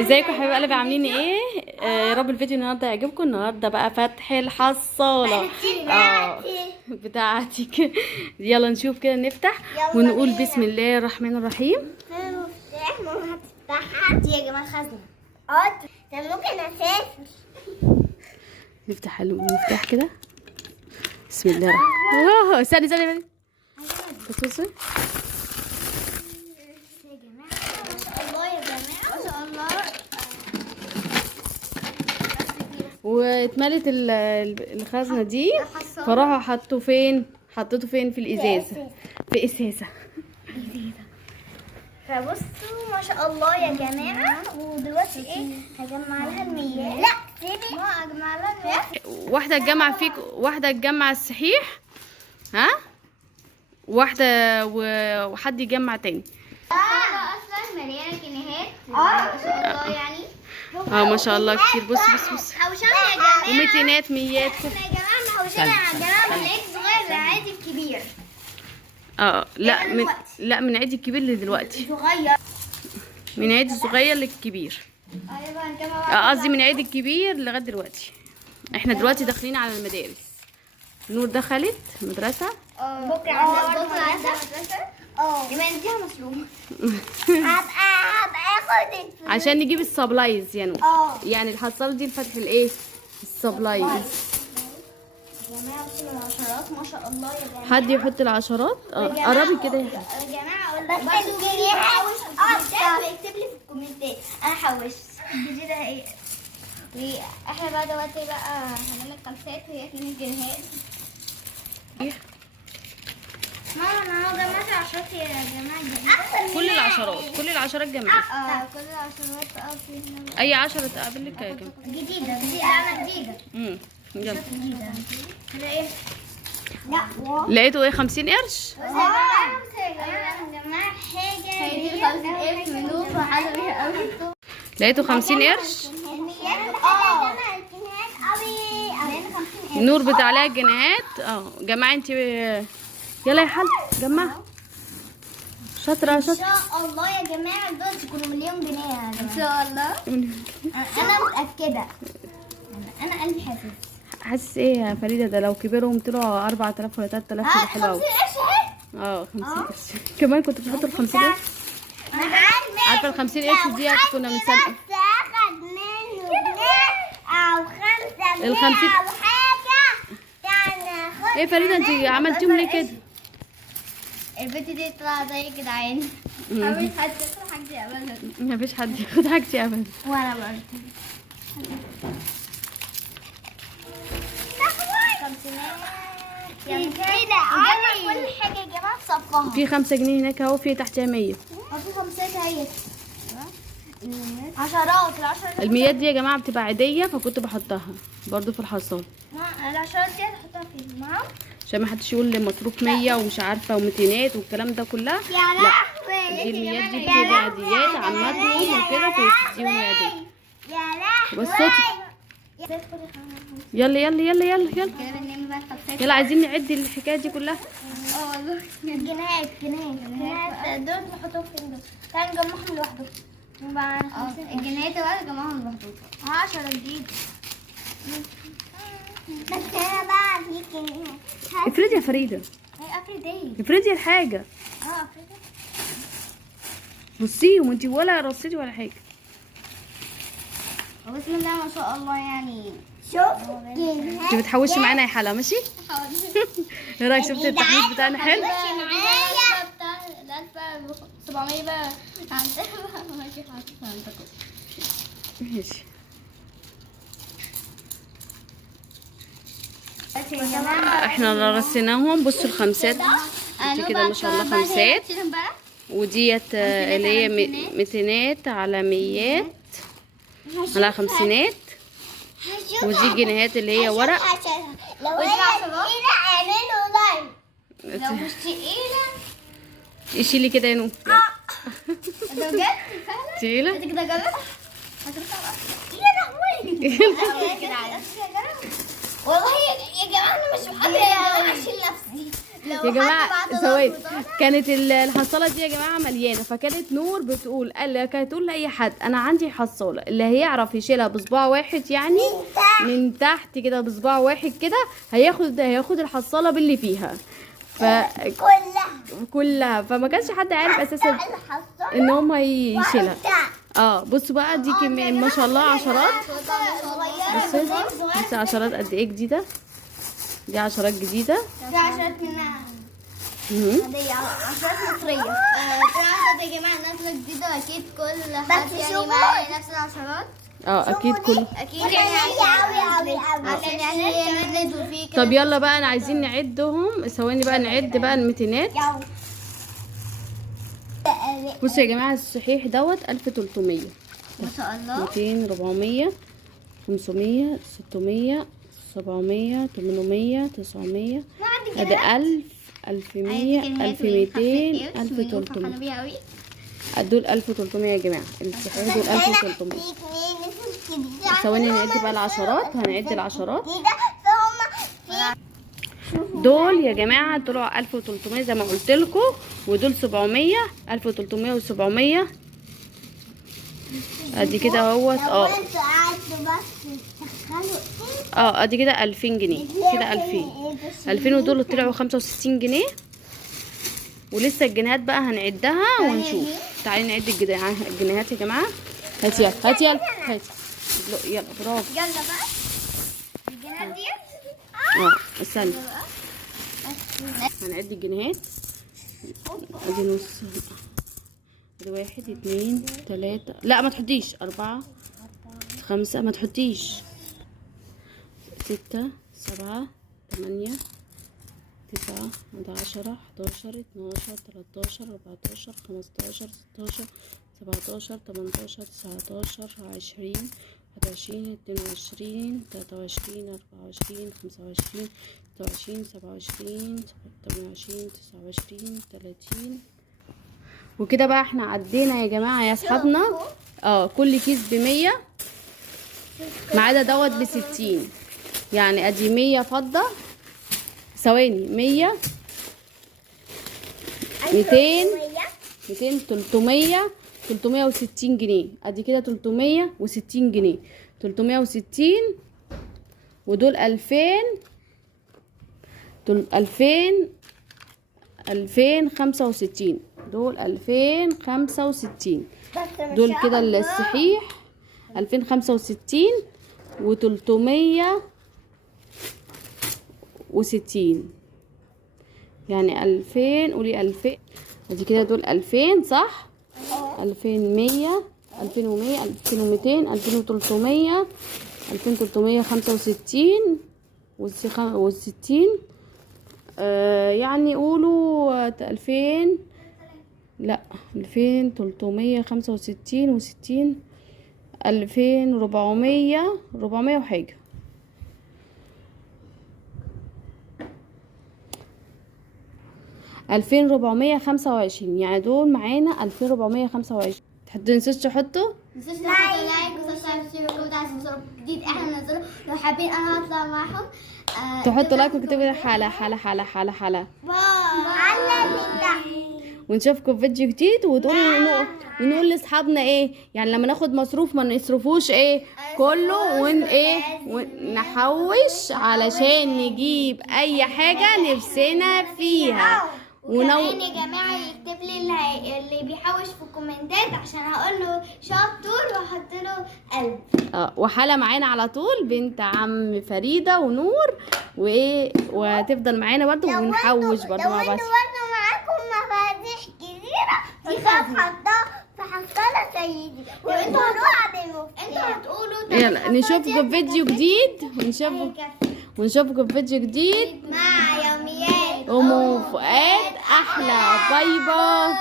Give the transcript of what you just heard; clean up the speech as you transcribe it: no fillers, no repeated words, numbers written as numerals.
ازيكم يا حبايب قلبي، عاملين ايه؟ يا رب الفيديو النهارده يعجبكم. النهارده بقى فتح الحصاله بتاعتك. يلا نشوف كده، نفتح ونقول بسم الله الرحمن الرحيم. المفتاح ماما هتفتحها دي يا جماعه خزنه. طب ممكن اسافر. نفتح المفتاح كده. بسم الله الرحمن. استني بصي يا جماعه ما شاء الله يا جماعه ما شاء الله. واتملت الخزنه دي، فراحوا حطيته فين في الازازه، في ازازه. فبصوا ما شاء الله يا جماعه. ودلوقتي ايه هجمع لها المياه. لا سيبي ما اجمع لها المياه. واحده تجمع الصحيح، ها، واحده وحد يجمع تاني. اصلا مليانه جنيهات ما شاء الله يعني. ما شاء الله كتير. بص حوشنا يا جماعه وميتينات ميات. احنا يا جماعه محوشينها يا جماعه من عيد صغير لعيد الكبير. لا من عيد الكبير لدلوقتي، صغير من عيد الصغير للكبير. ايوه هنجمع قصدي من عيد الكبير لغايه دلوقتي. احنا دلوقتي داخلين على المدارس. نور دخلت مدرسه. بكره عندنا مدرسه. يبقى نديها مصروف. هبقى اخد الفلوس عشان نجيب السبلايز يعني. يعني الحصاله دي لفتح الايه، السبلايز. يا جماعه بصوا العشرات ما شاء الله يا جماعه. حد يحط العشرات. قربي كده يا حبيبي. يا جماعه بس الجنيه حوش اكتب لي في الكومنتات انا حوشت. الجنيه ده ايه؟ واحنا بقى دلوقتي بقى هنعمل خمسات وهي 2 جنيهات. ماما انا هو جمعت العشرات يا جماعه. كل العشرات جمعت. كل العشرات فيها اي 10 تقابل لك يا جماعه. جديده انا جديده. يلا. جديده ايه؟ لا لقيتوا ايه؟ 50 قرش. يا جماعه حاجه لقيتوا 50 قرش. نور بتاع عليها الجنيهات. جماعه انت. يلا يا حل جمعها. شاطره ان شاء الله يا جماعه دول يكونوا مليون جنيه يا جماعه. ان شاء الله. انا متاكده. انا قلبي حاسس ايه يا فريده؟ ده لو كبرهم طلعوا 4000 ولا 3000 كده حلو قوي. 50 قرش 50 قرش كمان كنت بحط ال 50 قرش. عارفه ال 50 قرش دي كنا بنسلق. اخد منه جنيه او 5 جنيه ال 50 او حاجه يعني. ايه فريده انت عملتيهم ليه كده؟ البنت دي طلع زي جدعان. مفيش حد ياخد حاجتي ابدا. مفيش حد ياخد حاجتي ابدا. وانا برضه. كده عامل كل حاجه يا جماعه في صفها. في 5 جنيه هناك اهو، في تحتها 100. في 5 هي عشرات. العشرات الميات دي يا جماعه بتبقى عاديه، فكنت بحطها برضو في الحصان. العشرات دي هتحطها فين معاهم عشان ما حدش يقول لي مصروف 100 ومش عارفه و200 والكلام ده كلها. يا لهوي. دي الميات دي بتبقى عاديات عمتهم وكده، فبتديهم عاديه. يا لهوي. بس صوتي. يلا يلا عايزين نعد الحكايه دي كلها. والله جنيهات دول نحطهم فين دول؟ تعالى نجمعهم لوحدهم. الجنيهات بقى نجمعهم لوحدهم. 10 جديد. بس انا بقى في جنيهات. افرضي يا فريده. افرض ايه؟ افرضي الحاجه. افرض. بصيهم انت ولا رصيتي ولا حاجه. بسم الله ما شاء الله يعني. شوف انت بتحوشي معانا يا حلا ماشي؟ ايه رايك؟ شفتي التحويش بتاعنا حلو؟ معايا 700 بقى عندها ماشي حاطط ماشي. احنا رصيناهم. بصوا الخمسات دي كده ما شاء الله 5. وديت اللي هي 200 على 100 على 50. ودي جنيهات اللي هي ورق. لو هي تقيلة اعملوا لايك. لو مش تقيلة شيلي كده يا نور. ده بجد فعلا تقيلة؟ انت كده جربت؟ يا لهوي. والله يا جماعة انا مش محضرة. انا اشيل نفسي. يا جماعه ثواني، كانت الحصاله دي يا جماعه مليانه، فكانت نور بتقول كانت تقول لاي حد انا عندي حصاله، اللي هيعرف يشيلها بصباع واحد يعني من تحت كده بصباع واحد كده هياخد الحصاله باللي فيها كلها. فما كانش حد عارف اساسا ان هم يشيلها. بصوا بقى دي كمية ما شاء الله عشرات. بصوا عشرات قد ايه جديده، دي عشرات جديده. في عشرات منها هدية، عشرات مصرية. في عشرات يا جماعة نازلة جديدة، أكيد كل حد يعني معايا نفس العشرات. اكيد كل أكيد يعني عشان يعني نزلوا فيه كده. طب يلا بقى انا عايزين نعدهم، ثواني بقى نعد بقى الميتينات. بصوا يا جماعه الصحيح دوت 1300 ما شاء الله. 200 400 500 600 700 800 900 ادي 1000 1100 1200 1300. دول 1300 يا جماعه الصحيح، دول 1300. ثواني نعد بقى العشرات، هنعد العشرات. دول يا جماعه طلعوا 1300 زي ما قلت لكم، ودول 700 1300 و700 ادي كده اهوت. ادي كده 2000 جنيه كده 2000 ودول طلعوا 65 جنيه. ولسه الجنيهات بقى هنعدها ونشوف. تعالي نعد الجنيهات يا جماعه. هاتي يلا هاتي يلا هاتي يلا برافو. يلا بقى الجنيهات دي استنى هنعد الجنيهات. ادي نص، ادي 1 2 3 لا ما تحطيش 4 5 ما تحطيش 6 7 8 9 10 11 12 13 14 15 16 17 18 19 20 21 22 23 24 25 26 27 28 29 30. وكده بقى احنا عدينا يا جماعه يا اصحابنا. كل كيس ب100 ما عدا دوت ب60. يعني ادي 100 فضه، ثواني 100 200 300 360 جنيه. ادي كده 360 جنيه 360. ودول 2000 2065. دول 2065. دول كده الصحيح 2065 و360 يعني 2000. قولي 2000 ادي كده دول 2000 صح. 2100 2100 2200 2300 2365 و60. يعني قولوا 2000 لا 2365 و60 2400 400 وحاجة. ألفين 425. يعني دول معانا 2425. متنسوش تحطوا لايك وسبسكرايب جديد احنا بننزله. لو حابين انا هطلع معاهم تحطوا لايك وكتبوا حلا ونشوفكم في فيديو جديد. ونقول لاصحابنا ايه يعني لما ناخد مصروف ما نصرفوش ايه كله ونحوش علشان نجيب اي حاجه نفسنا فيها. وكمان يا جماعه يكتب لي اللي بيحوش في الكومنتات عشان هقول له شطور واحط له قلب. وحلا معانا على طول بنت عم فريده ونور وتفضل معانا برضه ونحوش برضه مع بعض. معاكم مفاتيح كتيره دي هتحطها في حصاله سيدي وانتوا هتقولوا يلا نشوفكم في فيديو جديد ونشوفكم في فيديو جديد مع يوميات أم فؤاد. أحلى باي باي.